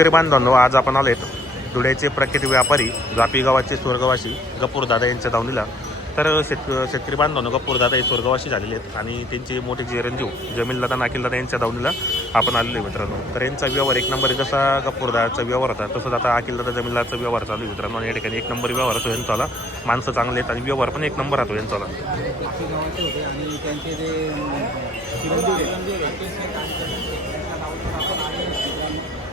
शेतकरी बांधवांनो आज आपण आलेत धुळ्याचे प्रख्यात व्यापारी जापी गावाचे स्वर्गवासी गप्पूर दादा यांच्या दावणीला. तर शेत शेतकरी बांधवांनो गप्पूर दादा हे स्वर्गवासी झालेले आहेत आणि त्यांचे मोठे चिरंजीव जमील दादा नाकील दादा यांच्या दावणीला आपण आलेलो आहे मित्रांनो. तर यांचा व्यवहार एक नंबर जसा गप्पूर दादाचा व्यवहार होता तसंच आता अखिल दादा जमील व्यवहार चालू आहे मित्रांनो. या ठिकाणी एक नंबर व्यवहार असतो यांचा माणसं चांगले आहेत आणि व्यवहार पण एक नंबर राहतो यांचा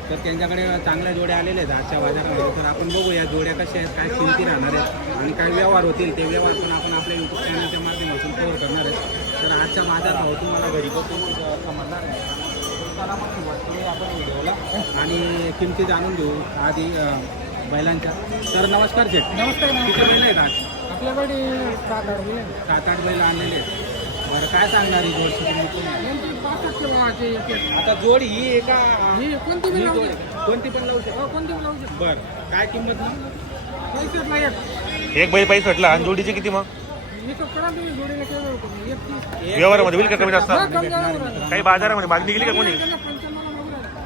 तर त्यांच्याकडे चांगल्या जोड्या आलेल्या आहेत आजच्या बाजारामध्ये. तर आपण बघू या जोड्या कशा आहेत काय किमती राहणार आहेत आणि काय व्यवहार होतील. ते व्यवहार पण आपण आपल्या युट्यूब चॅनलच्या माध्यमातून कव्हर करणार आहेत. तर आजच्या बाजार भाव तुम्हाला घरी बसून समजणार चला मग आपण व्हिडिओला आणि किमती जाणून घेऊ आधी बैलांच्या. तर नमस्कार शेठ. नमस्कार किती बैल आहेत आज? आपल्याकडे सात आठ बैल सात आठ बैल आणलेले आहेत. बरं काय सांगणार ही पासष्ट एक एक. आता जोड ही एका ही कोणती बी ही लावू जोड शकतो. आहे. कोणती पण लावू शकतो हो, कोणती बी लावू शकतो. बर काय किंमत ना पैसेच नाही येत. एक बैल पैसे म्हटलं आणि जोडीचे किती मग मी तर करा तुम्ही जोडीला केलं होतं मी. एक तीस. व्यवहारामध्ये होईल का कमी जास्त हा, कमी. काही बाजारामध्ये मागणी गेली का कोणी त्यांना.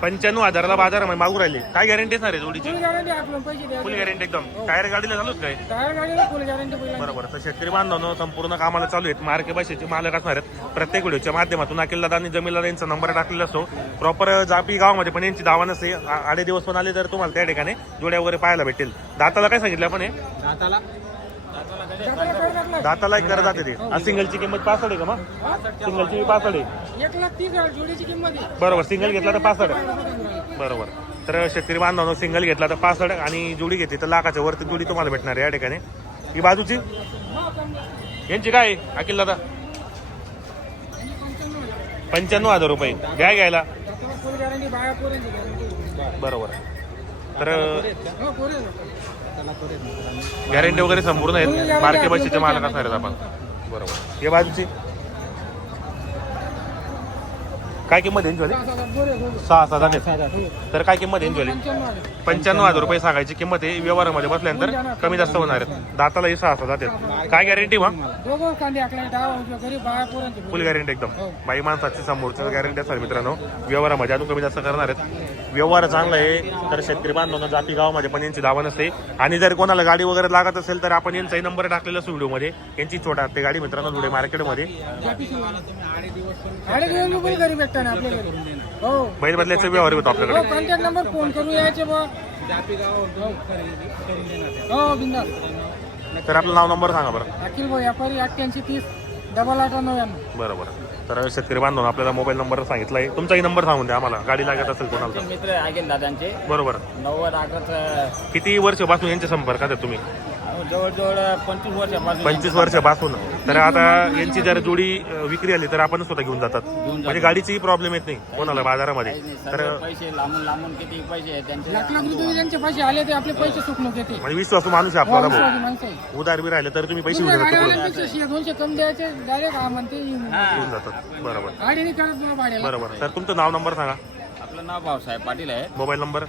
पंच्याण्णव हजाराला बाजारामध्ये मागू राहिले. काय गॅरंटी असणार आहे जोडीची? फुल गॅरंटी आपलं पैसे द्या. फुल गॅरंटी एकदम. टायर गाडीला चालूच काय? टायर गाडीला फुल गॅरंटी बैल बरोबर. तर शेतकरी बांधवांनो संपूर्ण कामाला चालू आहेत. मार्के भाषेचे मालक असणार आहेत. प्रत्येक व्हिडिओच्या माध्यमातून अखिल दादा आणि जमील दादा यांचा नंबर टाकलेला असतो. प्रॉपर जापी गावामध्ये पण यांची दावा नसते आ- आडे दिवस पण आले तर तुम्हाला त्या ठिकाणी जोड्या वगैरे पाहायला भेटेल. दाताला काय सांगितलं आपण हे? दाताला? दाताला एक कर जाते ते. सिंगलची किंमत पासष्ट आहे का मग? सिंगलची पासष्ट आहे. एक लाख तीस हजार जोडीची किंमत बरोबर सिंगल घेतला तर आहे. बरोबर. तर शेतकरी बांधवांनो सिंगल घेतला तर पासष्ट आणि जोडी घेतली तर लाखाच्या वरती जोडी तुम्हाला भेटणार आहे या ठिकाणी. ही बाजूची? यांची काय? अखिल दादा. पंच्याण्णव हजार रुपये. घ्या घ्यायला. बरोबर. तर हो. गॅरंटी वगैरे संपूर्ण आहेत. मार्के बशीचे मालक असणार आहेत आपण. बरोबर. हे बाजूची? काय किंमत यांची सहा सात आहेत तर काय किंमत यांची पंच्याण्णव हजार रुपये सांगायची किंमत आहे व्यवहारामध्ये बसल्यानंतर कमी जास्त होणार आहेत दातालाही सहा सात जाते काय गॅरंटी मग फुल गॅरंटी एकदम बाई माणसाची समोरचं गॅरंटी असणार मित्रांनो व्यवहारामध्ये अजून कमी जास्त करणार आहेत व्यवहार चांगला आहे तर शेतकरी बांधवांना जाती गावामध्ये पण यांची दावा नसते आणि जर कोणाला गाडी वगैरे लागत असेल तर आपण यांचाही नंबर टाकलेला असतो व्हिडिओमध्ये यांची छोटा ते गाडी मित्रांनो धुळे मार्केटमध्ये आडे दिवस पण अडे दिवस रुपये गरीब भेटतात ना आपल्या घरी हो बैल बदल्याचे व्यवहार होतो आपल्याकडे कॉन्टॅक्ट नंबर फोन करून यायचे बा. हो बिंदास. तर आपलं नाव नंबर सांगा बरं. अखिल भाऊ व्यापारी अठ्ठ्याऐंशी तीस डबल आठ नव्याण्णव. बरं तर शेतकरी बांधवांना आपल्याला मोबाईल नंबर सांगितला आहे तुमचाही नंबर सांगून द्या आम्हाला. गाडी लागत असेल कोणाला तर. मित्र आहे दादांचे. बरोबर. नव्वद अकराचं किती वर्षापासून यांच्या संपर्कात आहे तुम्ही? जवळजवळ पंचवीस वर्षापासून. पंचवीस वर्षापासून. तर आता यांची जर जोडी अ, विक्री आली तर आपण स्वतः घेऊन जातात. म्हणजे गाडीची प्रॉब्लेम येत नाही कोणाला बाजारामध्ये. नाही. तर पैसे लांबून लांबून किती पैसे आहे त्यांचे. लाख लाख रुपये ज्यांचे पैसे आले ते आपले पैसे चुकणं घेते म्हणजे विश्वासू माणूस आहे हो आपल्याला विश्वासी भाऊ. माणसं आहे. उधार बी राहिले तर तुम्ही पैसे घेऊन जातो पुढे गाडीवाल्यांपेक्षा शे- दोनशे कम द्यायचे डायरेक्ट हा म्हणते. घेऊन जातात. बरोबर. गाडीने करत तुला भाड्याला. बरोबर. तर तुमचं नाव नंबर सांगा. आपलं नाव भाऊसाहेब पाटील आहे. Mobile number?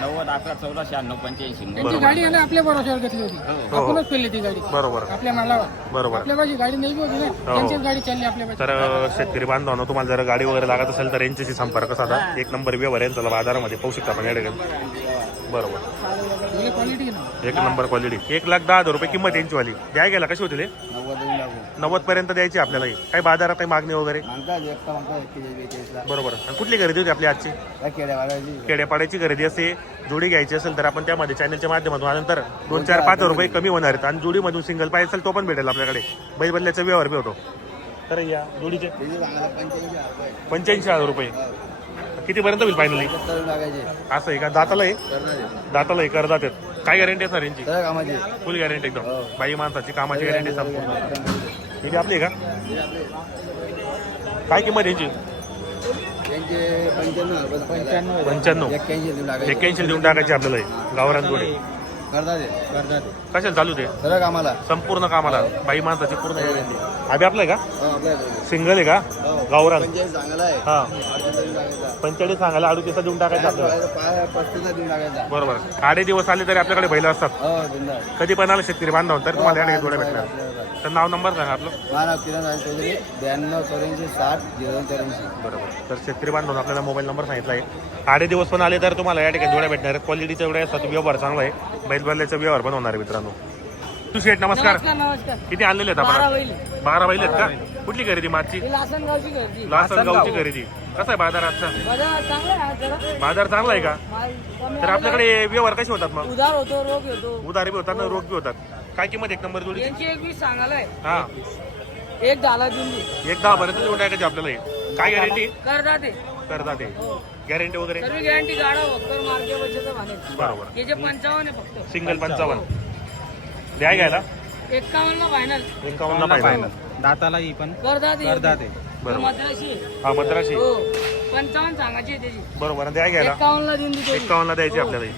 नव्वद अकरा चौदा शहाण्णव पंच्याऐंशी त्यांची गाडी आहे ना आपल्या भरोश्यावर घेतली होती. आपणच पेरली ती गाडी. बरोबर. आपल्या मालावर. बरोबर. आपल्या माझी गाडी नाही होती ना. त्यांचीच गाडी चालली आपल्या पाशी. तर अ, शेतकरी बांधवांनो तुम्हाला जर गाडी वगैरे लागत असेल तर यांच्याशी संपर्क साधा. एक नंबर व्यवहार यांचा बाजारामध्ये पाहू शकता आपण या ठिकाणी बरोबर. म्हणजे क्वालिटी ना. एक नंबर क्वालिटी एक लाख दहा हजार रुपये किंमत यांची वाली द्या गेला कशी होती नव्वद नव्वद पर्यंत द्यायची आपल्याला. ही. काही बाजारात काही मागणी वगैरे? मागतात बेचाळीसला बरोबर. आणि कुठली खरेदी होती आपली आजची? त्या खेड्यापाड्याची खरेदी असते जोडी घ्यायची असेल तर आपण त्यामध्ये चॅनलच्या माध्यमातून आल्यानंतर दोन चार पाच हजार रुपये कमी होणार आहेत. आणि जोडीमधून सिंगल पाहिजे असेल तो पण भेटेल आपल्याकडे. बैल बदल्याचा व्यवहार बी होतो. तर या जोडीचे? त्याची पंच्याऐंशी रुपये. पंच्याऐंशी हजार रुपये. कितीपर्यंत होईल फायनली लागायचे. असं आहे का? दाताला आहे? करणार दाताला आहे करदात आहेत. काय गॅरंटी असणार यांची? सगळ्या कामाचे. फुल गॅरंटी एकदम. बाई माणसाची कामाची गॅरंटी संपूर्ण. ही बी आपली आहे का? काय किंमत यांची? पंच्याण्णव एक्क्याऐंशी देऊन टाकायची. आपल्याला हे. गावरान ते कशाला चालू ते? सगळ्या कामाला. संपूर्ण कामाला. बाई माणसाची पूर्ण गॅरंटी. आधी आपलं आहे का? हो सिंगल आहे का? गावरान. हा. लागायचा पंचेचाळीस सांगायला अडुतीचा देऊन टाकायचं आपल्याला. बरोबर. आडे दिवस आले तरी आपल्याकडे बैल असतात. हो कधी पण आलं शेतकरी बांधव तर तुम्हाला या ठिकाणी जोड्या भेटणार. तर नाव नंबर सांगा आपलं. माझं नाव किरण राज चौधरी ब्याण्णव चौऱ्याऐंशी साठ झिरो दोन चौऱ्याऐंशी. बरोबर. तर शेतकरी बांधवून आपल्याला मोबाईल नंबर सांगितला आहे. आडे दिवस पण आले तर तुम्हाला या ठिकाणी जोड्या भेटणार आहेत. क्वालिटीचा एवढ्या असतात व्यवहार चांगला आहे. बैल बैलाचा व्यवहार पण होणार आहे मित्रांनो. तू शेठ नमस्कार. नमस्कार नमस्कार. किती आणलेले आहेत बारा आपण बारा बैल आहेत का? कुठली खरेदी मागची? लासनगावची घरची लासन गावची खरेदी. कसा आहे बाजार आजचा? बाजार चांगला आहे का? तर आपल्याकडे व्यवहार कसे होतात मग? उधार होतो रोग येतो उधारी बी होतात ना रोख बी होतात. काय किंमत एक नंबर जोडीची? यांची एक वीस सांगालाय हा. एक झाला दिंडी एक दहा पर्यंत देऊन टाकायची आपल्याला हे. काय गॅरंटी करता ते. करता ते. गॅरंटी वगैरे? सर्व गॅरंटी गाडा भाणे बरोबर. याचे पंचावन्न आहे फक्त. सिंगल पंचावन्न. द्या घ्यायला? एक्कावन्न फायनल एकावन्न पाहिजे दाताला ही पण करता ते. करतात ते. बरोबर. मद्राशी. आहे. हा मद्राशी. हो. पंचावन्न सांगायची आहे त्याची. बरोबर. द्या घ्यायला? एक्कावन्नला त्याची. एकावन्नला द्यायची आपल्याला. ही.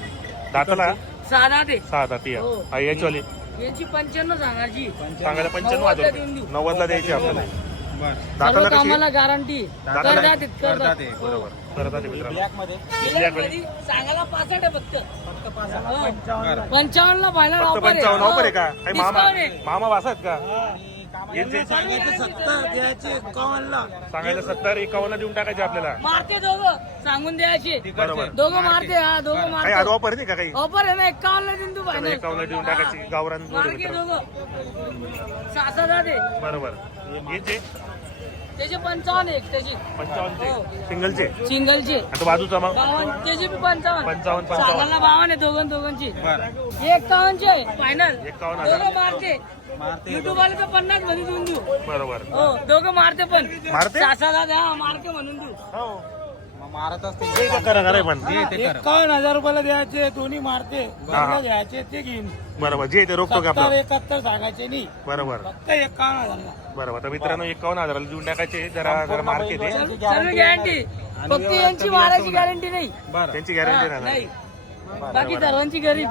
दाताला साधा ते. सहा दाती हो. हा याचीवाली यांची पंच्याण्णव सांगायची सांगायला पंच्याण्णव नव्वदला हजार द्यायची आपल्याला सर्व दाताला कशी? कामाला गॅरंटी दाताला- करतात ते, करतात. करतात ते. बरोबर. करता ते मित्रांनो. ब्लॅकमध्ये. मध्ये सांगायला पासष्ट आहे फक्त. बरं. पंचावन्न ला फायनल फक्त पंचावन्न ऑफर आहे का? काही मामा. मामा वासत का? यांचे सत्तर द्यायचे एकावन्नला सांगायला सत्तर एकावन्न देऊन टाकायचे आपल्याला. मारते दोघं सांगून द्यायचे. बरोबर. दोघं मारते हा दोघं काही मारते. आज ऑफर नाही का काही? ऑफर आहे ना एकावन्न ला देईन तू चला, फायनल एकावन्न देऊन टाकायची. गावरान जोडी मार्के दोघं. सहा जाते बरोबर. यांचे त्याचे पंचावन्न एक त्याची. पंचावन्नचे सिंगलचे? सिंगलचे. आता बाजूचा मग? बावन्न त्याचे बी पंचावन्न. पंचावन्न, पंचावन्न. बावन्न आहे दोघं दोघांची. बर. हे एक्कावन्नचे आहे. फायनल एकावन्न हजार. दोघं मारते. मारते. युट्यूब वाले तर पन्नासमध्ये देऊन देऊ. बरोबर. हो दोघं मारते पण. मारते? जाते हा मारते म्हणून देऊ. हो. मारत असते ते तर करा खरं आहे पण. ते ते कर. एकावन्न हजार रुपयाला द्यायचे दोन्ही मारते. घ्यायचे ते घेईन. बरोबर जे ते रोखतो का सत्तर आपलं एकाहत्तर सांगायचे नाही. बरोबर. फक्त एकावन्न हजारला. बरोबर तर मित्रांनो एकावन्न हजाराला देऊन टाकायचे जरा जरा मार्केट आहे. सर्व गॅरंटी फक्त यांची मारायची गॅरंटी नाही. बर. त्यांची गॅरंटी नाही. नाही बाकी सर्वांची गरीब.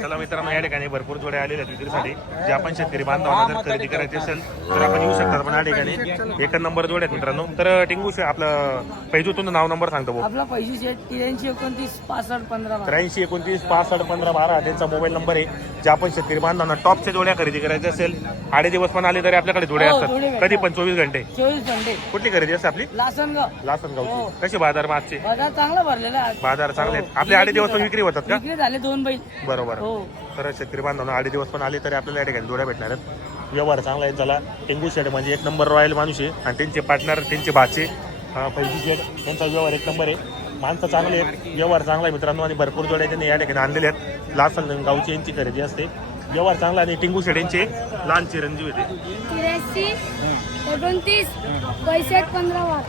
चला मित्रांनो या ठिकाणी भरपूर जोडे आलेले आहेत विक्रीसाठी. जे आपण शेतकरी बांधवांना जर खरेदी करायची असेल तर आपण येऊ शकतात पण या ठिकाणी. एक नंबर जोड आहेत मित्रांनो. तर टिंगू आपलं पैजूतून नाव नंबर सांगतो भाऊ. आपला पैसे त्र्याऐंशी एकोणतीस पासष्ट पंधरा. त्र्याऐंशी एकोणतीस पासष्ट पंधरा बारा त्यांचा मोबाईल नंबर आहे. जे आपण शेतकरी बांधवांना टॉपच्या जोड्या खरेदी करायचे असेल आडे दिवस पण आले तरी आपल्याकडे जोडे हो, असतात. भेटतात. कधी पण चोवीस घंटे. चोवीस घंटे. कुठली खरेदी असते आपली? लासनगाव. लासनगावची. हो. कशी बाजार मागचे? बाजार चांगला भरलेला आहे. बाजार चांगले आहेत. आपले आडे दिवस पण विक्री होतात का? विक्री झाले दोन बैल. बरोबर. हो. तर शेतकरी बांधवांना आडे दिवस पण आले तरी आपल्याला या ठिकाणी जोड्या भेटणार आहेत. व्यवहार चांगला आहे त्याला टेंगू शेड म्हणजे एक नंबर रॉयल माणूस आहे आणि त्यांचे पार्टनर त्यांचे भाचे पैकी शेड यांचा व्यवहार एक नंबर आहे. माणसं चांगले आहेत व्यवहार चांगला आहे मित्रांनो आणि भरपूर जोड्या त्यांनी या ठिकाणी आणलेले आहेत. लासन गावची यांची खरेदी असते. व्यवहार चांगला आणि टिंगू शेड यांचे लहान चिरंजीव येते एकोणतीस पंधरा